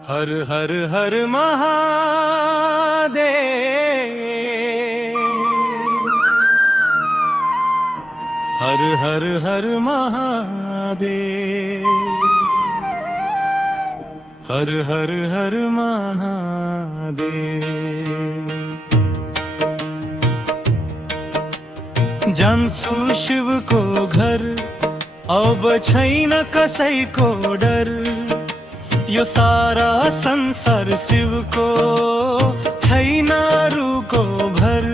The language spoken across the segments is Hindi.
हर हर हर महादेव, हर हर हर महादेव, हर हर हर महादेव। जान्छु शिव को घर, अब छैन कसैको डर। यो सारा संसार शिव को छैन रुको भर।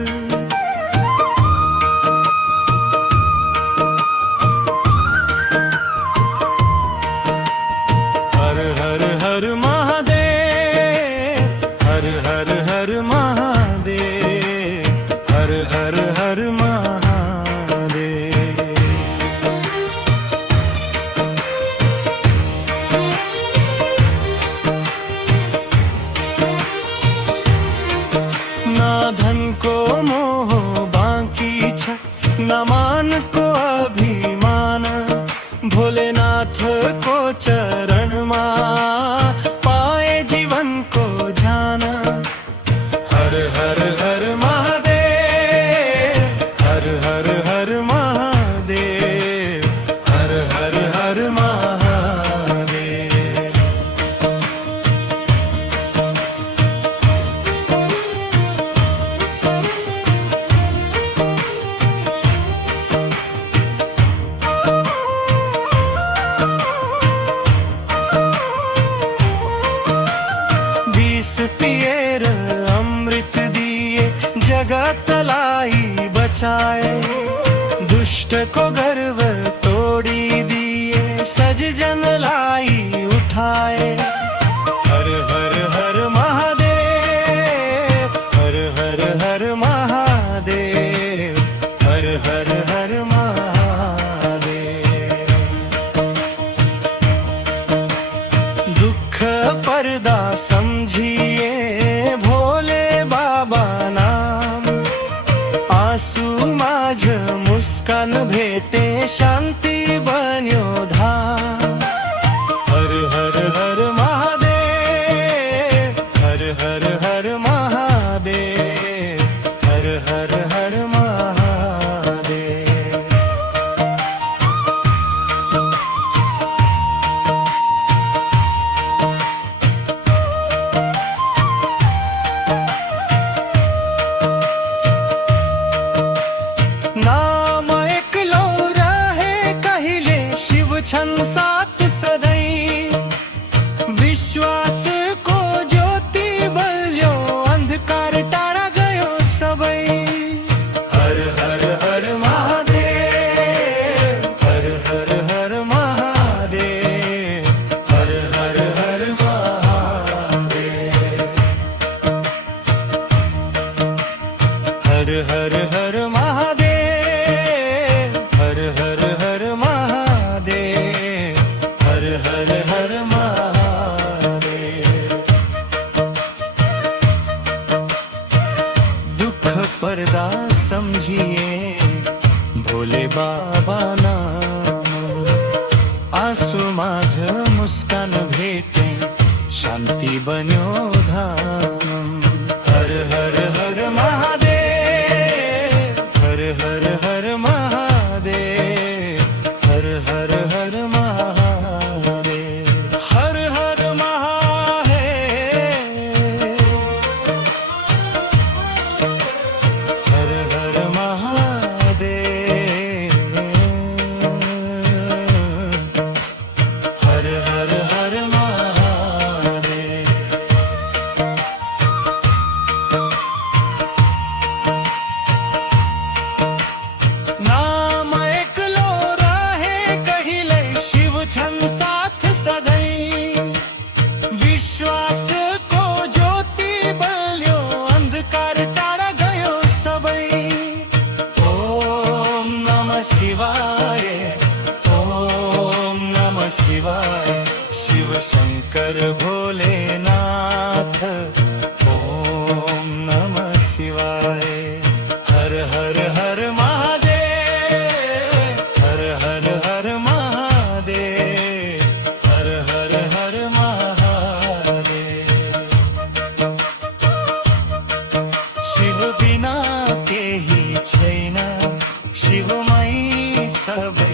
हर हर हर महादेव, हर हर हर महादेव, हर हर हर महादेव। ना धन को मोह बाकी छ, न मान को अभिमान। भोलेनाथ को चरण मा पाए जीवन को जाना। हर हर हर महादेव, हर हर हर महादेव, हर हर हर महादेव। विष पिएर अमृत दिए, जगत लाई बचाए। दुष्ट को गर्व तोड़ी दिए, सज जन लाई उठाए। हर हर हर महादेव, हर हर हर महादेव, हर हर हर महादेव। दुख पर्दा समझिए भोले बाबा नाम। आंसू माझ मुस्कान भेटे, शांति बन्यो धाम। हर हर हर महादेव, हर हर हर महादेव, हर हर हर महादेव। नाम एकलो रहे कहिले, शिव छन् साथ सधैँ। विश्वास को ज्योति बल्यो, अंधकार टाढा गयो सबै। हर हर हर महादेव, हर हर हर महादेव, हर हर हर महादेव। हर हर हर महादेव, हर हर हर महादेव, हर हर हर महादेव। दुख पर्दा समझिए भोले बाबा नाम। आंसू माझ मुस्कान भेटे, शांति बन्यो धाम। हर हर हर महादेव, हर हर हर महादेव, हर हर हर महादेव, हर हर महादेव, हर हर महादेव, हर हर हर महादेव। नाम एकलो रहे कहिले, शिव छन् साथ सधैँ। विश्वास को ज्योति बल्यो, अंधकार टाढा गयो सबै। ओम नमः शिवाय, ओम नमः शिवाय। शिव शंकर भोलेनाथ, ओम नमः शिवाय। हर हर हर महादेव, हर हर हर महादेव, हर हर हर महादेव। સબ